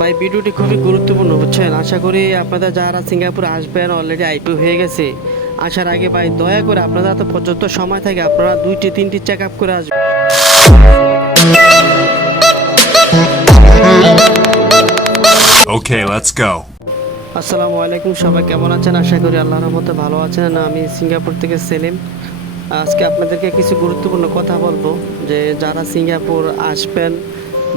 ভাই ভিডিওটি খুবই গুরুত্বপূর্ণ বুঝছেন? আশা করি আপনাদের যারা সিঙ্গাপুর আসবেন অলরেডি আইপিও হয়ে গেছে। আসার আগে ভাই দয়া করে আপনারা তো পর্যাপ্ত সময় থাকে আপনারা দুইটি তিনটি চেক আপ করে আসবেন। Okay, let's go. আসসালামু আলাইকুম সবাই কেমন আছেন? আশা করি আল্লাহর রহমতে ভালো আছেন। আমি সিঙ্গাপুর থেকে সেলিম। আজকে আপনাদেরকে কিছু গুরুত্বপূর্ণ কথা বলব যে যারা সিঙ্গাপুর আসবেন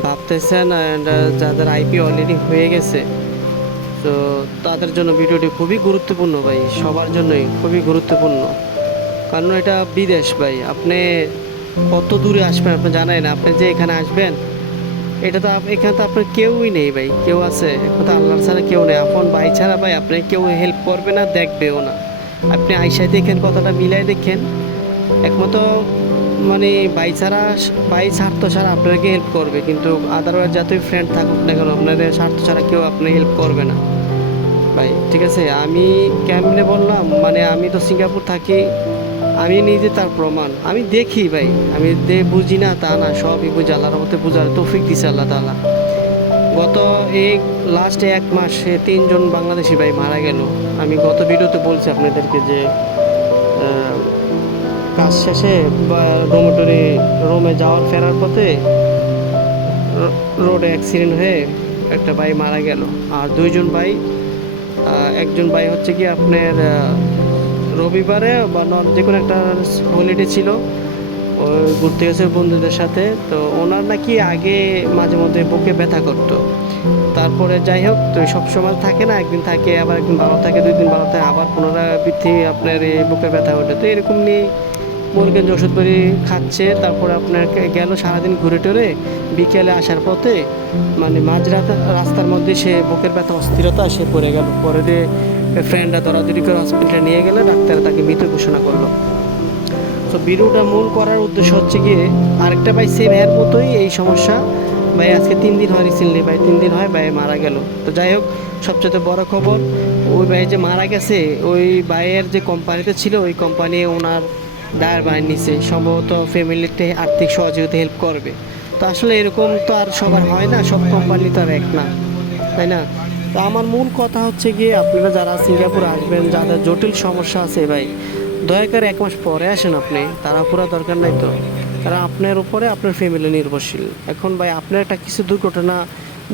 ভাবতেছেন অ্যান্ড যাদের আইপি অলরেডি হয়ে গেছে তো তাদের জন্য ভিডিওটি খুবই গুরুত্বপূর্ণ ভাই, সবার জন্যই খুবই গুরুত্বপূর্ণ। কারণ এটা বিদেশ ভাই, আপনি কত দূরে আসবেন আপনি জানেন, আপনি যে এখানে আসবেন, এটা তো এখানে তো আপনার কেউই নেই ভাই, কেউ আছে, এখন তো আল্লাহর ছাড়া কেউ নেই, আপন ভাই ছাড়া ভাই আপনি কেউ হেল্প করবে না, দেখবেও না। আপনি আইসায় দেখেন, কথাটা মিলাই দেখেন একমতো মানে ভাই ছাড়া ভাই স্বার্থ ছাড়া আপনাকে হেল্প করবে। কিন্তু আদারওয়াইজ যতই ফ্রেন্ড থাকুক না কেন, আপনাদের স্বার্থ ছাড়া কেউ আপনি হেল্প করবে না। ভাই, ঠিক আছে? আমি কেমনে বললাম? মানে আমি তো সিঙ্গাপুর থাকি, আমি নিজে তার প্রমাণ। আমি দেখি ভাই, আমি দে, বুঝি না, তা না, সবই বুঝি, আল্লাহর মধ্যে বুঝার তৌফিক দিছে আল্লাহ তাআলা। গত এই লাস্ট এক মাসে তিনজন বাংলাদেশি ভাই মারা গেল। আমি গত ভিডিওতে বলছি আপনাদেরকে যে কাজ শেষে ডোমেটরি রোমে যাওয়ার ফেরার পথে রোডে অ্যাক্সিডেন্ট হয়ে একটা ভাই মারা গেল। আর দুইজন ভাই একজন ভাই হচ্ছে কি আপনার রবিবারে বা নন যে কোনো একটা হলিডে ছিল ঘুরতে গেছে বন্ধুদের সাথে। তো ওনার নাকি আগে মাঝে মধ্যে বুকে ব্যথা করতো। তারপরে যাই হোক, তো সব সময় থাকে না, একদিন থাকে, আবার একদিন ভালো থাকে, দুই দিন ভালো থাকে, আবার পুনরাবৃত্তি আপনার এই বুকের ব্যথা ওঠে। তো এরকম নিয়ে মুরগেঞ্জ ওষুধ করে খাচ্ছে, তারপরে আপনার গেল সারাদিন ঘুরে টুরে বিকেলে আসার পথে মানে মাঝরাত রাস্তার মধ্যে সে বুকের ব্যথা, অস্থিরতা, সে পড়ে গেল। পরে দিয়ে ফ্রেন্ডরা দরাদরি করে হসপিটালে নিয়ে গেলে, ডাক্তার তাকে মৃত ঘোষণা করল। তো ভিডিওটা মূল করার উদ্দেশ্য হচ্ছে গিয়ে আরেকটা ভাই সেম এর মতোই এই সমস্যা। ভাই আজকে তিন দিন হয় রিসেন্টলি ভাই তিন দিন হয় ভাই মারা গেল। তো যাই হোক, সবচেয়ে বড় খবর, ওই ভাই যে মারা গেছে, ওই ভাইয়ের যে কোম্পানিতে ছিল, ওই কোম্পানি ওনার দায়ের বাহিনী নিছে। সম্ভবত ফ্যামিলিতে আর্থিক সহযোগিতা হেল্প করবে। তো আসলে এরকম তো আর সবার হয় না, সব কোম্পানি তো আর এক না, তাই না? তো আমার মূল কথা হচ্ছে গিয়ে আপনারা যারা সিঙ্গাপুর আসবেন, যাদের জটিল সমস্যা আছে ভাই, দয়া করে এক মাস পরে আসেন আপনি, তারা পুরো দরকার নাই তো। কারণ আপনার উপরে আপনার ফ্যামিলি নির্ভরশীল। এখন ভাই, আপনার একটা কিছু দুর্ঘটনা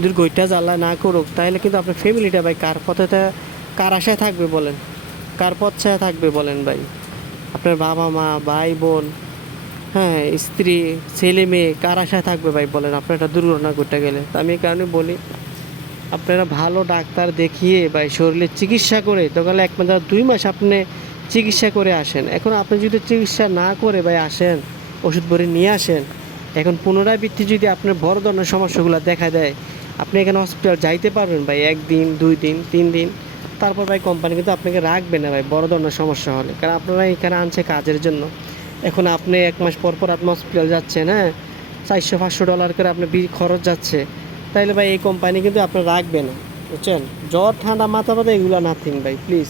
দুর্ঘটনা জ্বালা না করুক, তাহলে কিন্তু আপনার ফ্যামিলিটা ভাই কার পথে কার আশায় থাকবে বলেন? কার পথ থাকবে বলেন ভাই? আপনার বাবা মা, ভাই বোন হ্যাঁ স্ত্রী, ছেলে মেয়ে, কার আশায় থাকবে ভাই বলেন? আপনার একটা দুর্ঘটনা ঘটে গেলে। তো আমি এই কারণে বলি, আপনারা ভালো ডাক্তার দেখিয়ে বা শরীরের চিকিৎসা করে দোকানে এক মাস দুই মাস আপনি চিকিৎসা করে আসেন। এখন আপনি যদি চিকিৎসা না করে ভাই আসেন, ওষুধ ভরে নিয়ে আসেন, এখন পুনরাবৃত্তি যদি আপনার বড় ধরনের সমস্যাগুলো দেখা দেয়, আপনি এখানে হসপিটাল যাইতে পারবেন ভাই, একদিন, দুই দিন, তিন দিন। তারপর ভাই কোম্পানি কিন্তু আপনাকে রাখবে না ভাই, বড় ধরনের সমস্যা হলে। কারণ আপনারা এখানে আনছে কাজের জন্য। এখন আপনি এক মাস পর পর আপনি হসপিটাল যাচ্ছেন হ্যাঁ? চারশো, পাঁচশো ডলার করে আপনার বি খরচ যাচ্ছে। তাইলে ভাই এই কোম্পানি কিন্তু আপনার রাখবে না, বুঝছেন? জ্বর ঠান্ডা মাথা ব্যথা এগুলো নাথিং ভাই প্লিজ